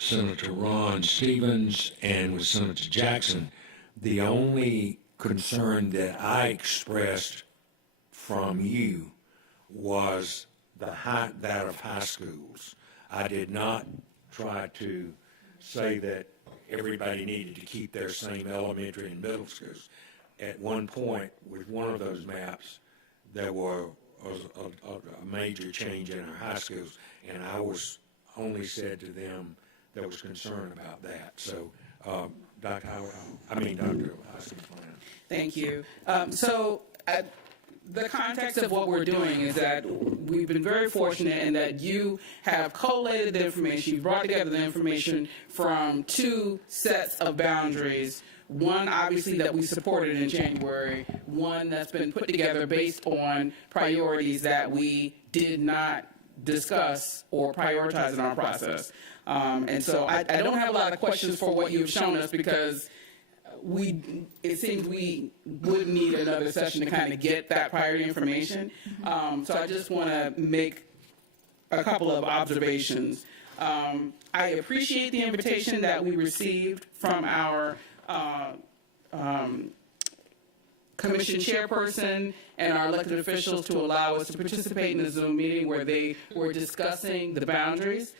Senator Ron Stevens, and with Senator Jackson, the only concern that I expressed from you was that of high schools. I did not try to say that everybody needed to keep their same elementary and middle schools. At one point, with one of those maps, there was a major change in our high schools, and I was only said to them there was concern about that. So, Dr. Hoskin. Thank you. The context of what we're doing is that we've been very fortunate in that you have collated the information, you brought together the information from 2 sets of boundaries. One, obviously, that we supported in January, one that's been put together based on priorities that we did not discuss or prioritize in our process. And so I don't have a lot of questions for what you've shown us because it seems we would need another session to kind of get that priority information. So I just want to make a couple of observations. I appreciate the invitation that we received from our commission chairperson and our elected officials to allow us to participate in the Zoom meeting where they were discussing the boundaries.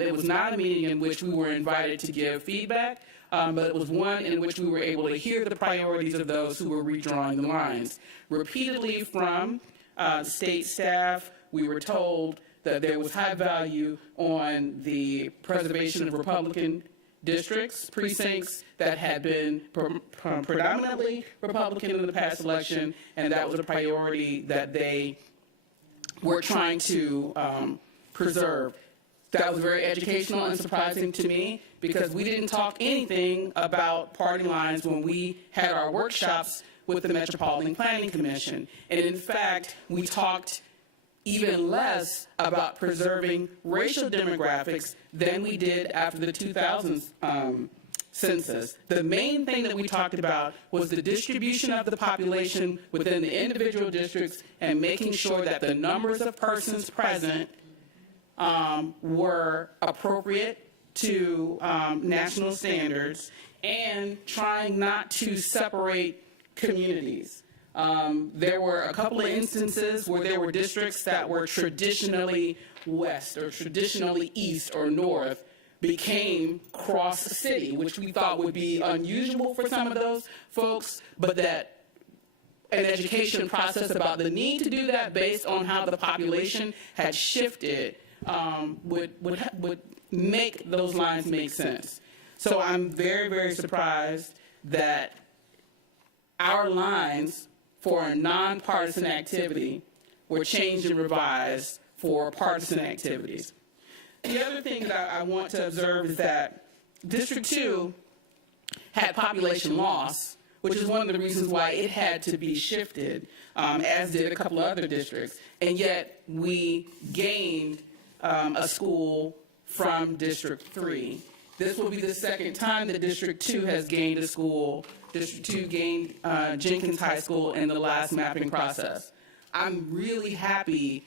It was not a meeting in which we were invited to give feedback, but it was one in which we were able to hear the priorities of those who were redrawing the lines. Repeatedly from state staff, we were told that there was high value on the preservation of Republican districts, precincts that had been predominantly Republican in the past election, and that was a priority that they were trying to preserve. That was very educational and surprising to me because we didn't talk anything about party lines when we had our workshops with the Metropolitan Planning Commission. And in fact, we talked even less about preserving racial demographics than we did after the 2000s census. The main thing that we talked about was the distribution of the population within the individual districts and making sure that the numbers of persons present were appropriate to national standards and trying not to separate communities. There were a couple of instances where there were districts that were traditionally west or traditionally east or north became cross city, which we thought would be unusual for some of those folks, but that an education process about the need to do that based on how the population had shifted would make those lines make sense. So I'm very, very surprised that our lines for a nonpartisan activity were changed and revised for partisan activities. The other thing that I want to observe is that District 2 had population loss, which is one of the reasons why it had to be shifted, as did a couple of other districts. And yet we gained a school from District 3. This will be the second time that District 2 has gained a school. District 2 gained Jenkins High School in the last mapping process. I'm really happy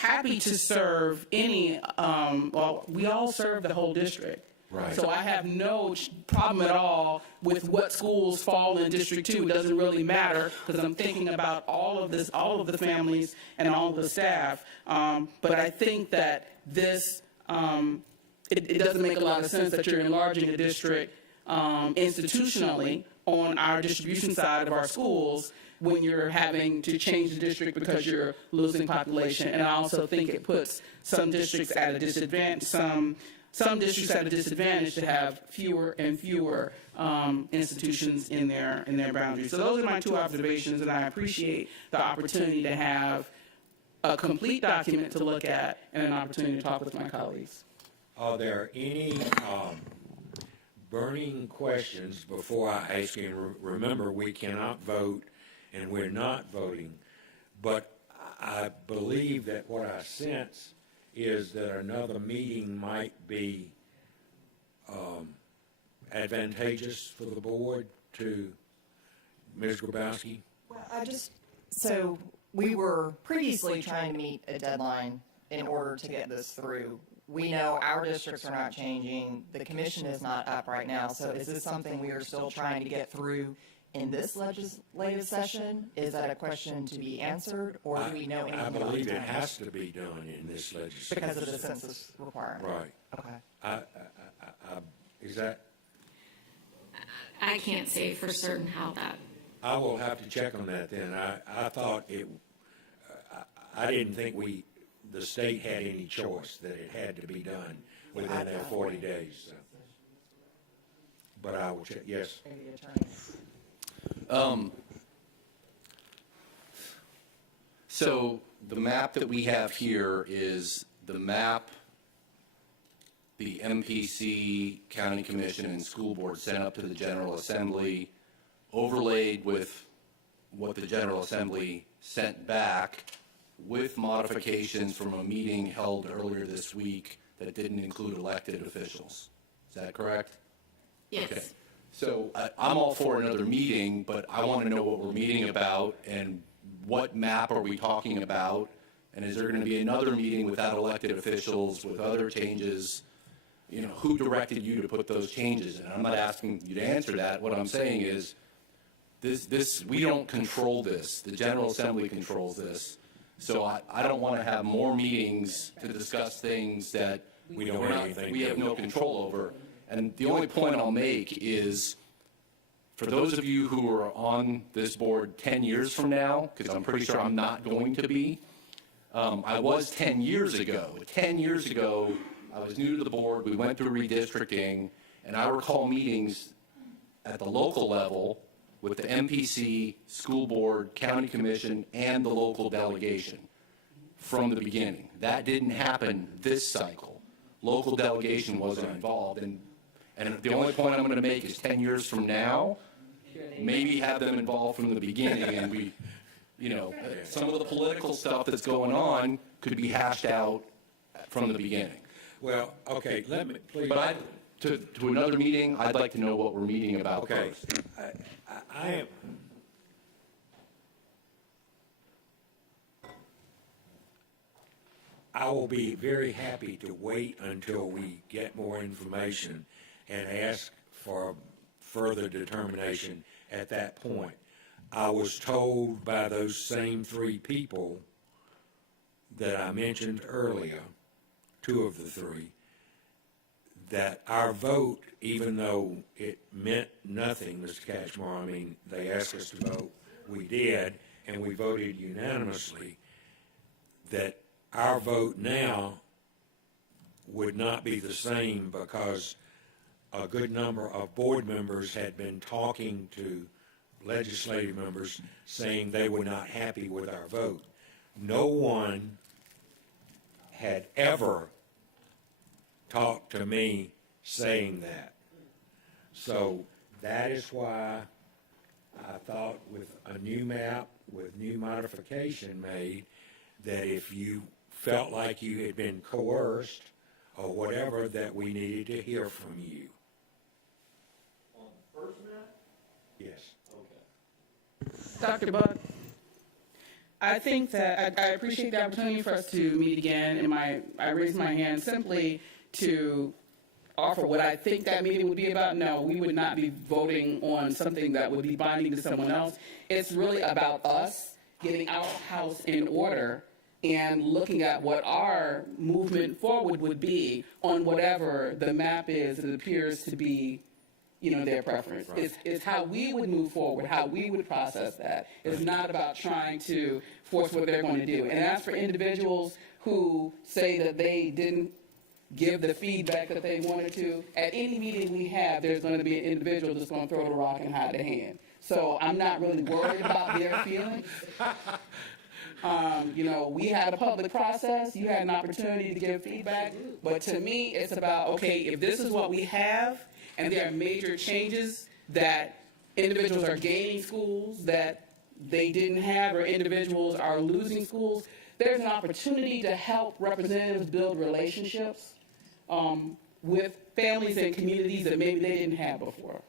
to serve any, we all serve the whole district. Right. So I have no problem at all with what schools fall in District 2. It doesn't really matter because I'm thinking about all of the families and all of the staff. But I think that this, it doesn't make a lot of sense that you're enlarging a district institutionally on our distribution side of our schools when you're having to change the district because you're losing population. And I also think it puts some districts at a disadvantage, some districts at a disadvantage to have fewer and fewer institutions in their boundaries. So those are my two observations, and I appreciate the opportunity to have a complete document to look at and an opportunity to talk with my colleagues. Are there any burning questions before I ask you? And remember, we cannot vote, and we're not voting, but I believe that what I sense is that another meeting might be advantageous for the board to Ms. Grabowski. Well, so we were previously trying to meet a deadline in order to get this through. We know our districts are not changing. The commission is not up right now. So is this something we are still trying to get through in this legislative session? Is that a question to be answered, or do we know anything about I believe the it timing? has to be done in this legislature. Because of the census requirement. Right. Okay. Is that? I can't say for certain how that. I will have to check on that then. I thought I didn't think the state had any choice, that it had to be done within their 40 days. So. But I will check, yes. So the map that we have here is the map the MPC, County Commission, and School Board sent up to the General Assembly, overlaid with what the General Assembly sent back with modifications from a meeting held earlier this week that didn't include elected officials. Is that correct? Yes. Okay. So I'm all for another meeting, but I want to know what we're meeting about and what map are we talking about, and is there going to be another meeting without elected officials with other changes? You know, who directed you to put those changes in? I'm not asking you to answer that. What I'm saying is we don't control this. The General Assembly controls this. So I don't want to have more meetings to discuss things that we have no control over. And the only point I'll make is, for those of you who are on this board 10 years from now, because I'm pretty sure I'm not going to be, I was 10 years ago. 10 years ago, I was new to the board. We went through redistricting, and I recall meetings at the local level with the MPC, school board, county commission, and the local delegation from the beginning. That didn't happen this cycle. Local delegation wasn't involved, and the only point I'm going to make is 10 years from now, maybe have them involved from the beginning, and we, you know, some of the political stuff that's going on could be hashed out from the beginning. Well, okay, let me, please. But to another meeting, I'd like to know what we're meeting about first. I will be very happy to wait until we get more information and ask for further determination at that point. I was told by those same three people that I mentioned earlier, two of the three, that our vote, even though it meant nothing, Mr. Catchmore, I mean, they asked us to vote, we did, and we voted unanimously, that our vote now would not be the same because a good number of board members had been talking to legislative members saying they were not happy with our vote. No one had ever talked to me saying that. So that is why I thought with a new map, with new modification made, that if you felt like you had been coerced or whatever, that we needed to hear from you. On the first map? Yes. Okay. Dr. Buck, I think that I appreciate the opportunity for us to meet again, and I raise my hand simply to offer what I think that meeting would be about, no, we would not be voting on something that would be binding to someone else. It's really about us getting our house in order and looking at what our movement forward would be on whatever the map is that appears to be, their preference. Right. It's how we would move forward, how we would process that. It's not about trying to force what they're going to do. And as for individuals who say that they didn't give the feedback that they wanted to, at any meeting we have, there's going to be an individual that's going to throw the rock and hide the hand. So I'm not really worried about their feelings. We had a public process. You had an opportunity to give feedback. But to me, it's about, okay, if this is what we have, and there are major changes that individuals are gaining schools that they didn't have, or individuals are losing schools, there's an opportunity to help representatives build relationships with families and communities that maybe they didn't have before.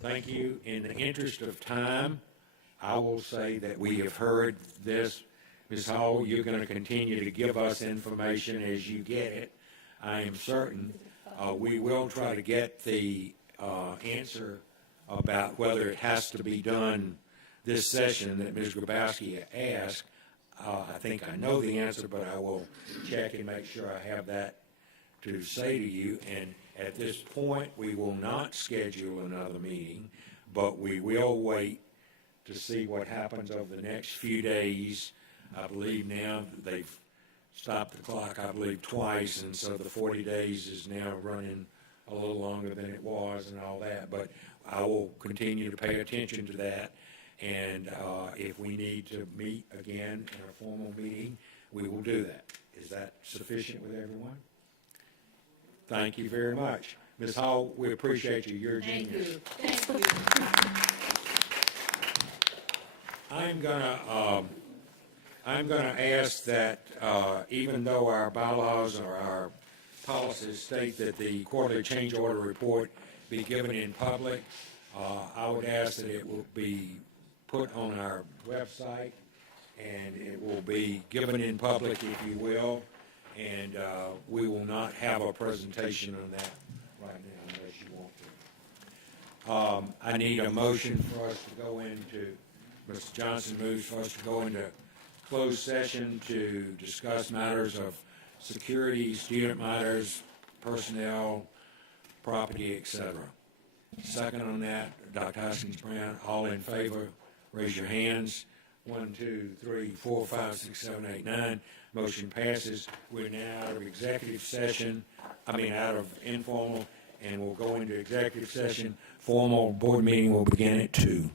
Thank you. In the interest of time, I will say that we have heard this. Ms. Hall, you're going to continue to give us information as you get it. I am certain we will try to get the answer about whether it has to be done this session that Ms. Grabowski asked. I think I know the answer, but I will check and make sure I have that to say to you. And at this point, we will not schedule another meeting, but we will wait to see what happens over the next few days. I believe now they've stopped the clock, I believe, twice, and so the 40 days is now running a little longer than it was and all that. But I will continue to pay attention to that. And if we need to meet again in a formal meeting, we will do that. Is that sufficient with everyone? Thank you very much. Ms. Hall, we appreciate you. You're a genius. Thank you. I'm gonna ask that even though our bylaws or our policies state that the quarterly change order report be given in public, I would ask that it will be put on our website, and it will be given in public, if you will, and we will not have a presentation on that right now unless you want to. I need a motion for us to go into, Mr. Johnson moves for us to go into closed session to discuss matters of security, student matters, personnel, property, etc. Second on that, Dr. Haskins Brown, all in favor, raise your hands. 1, 2, 3, 4, 5, 6, 7, 8, 9. Motion passes. We're now out of executive session, out of informal, and we'll go into executive session. Formal board meeting will begin at 2.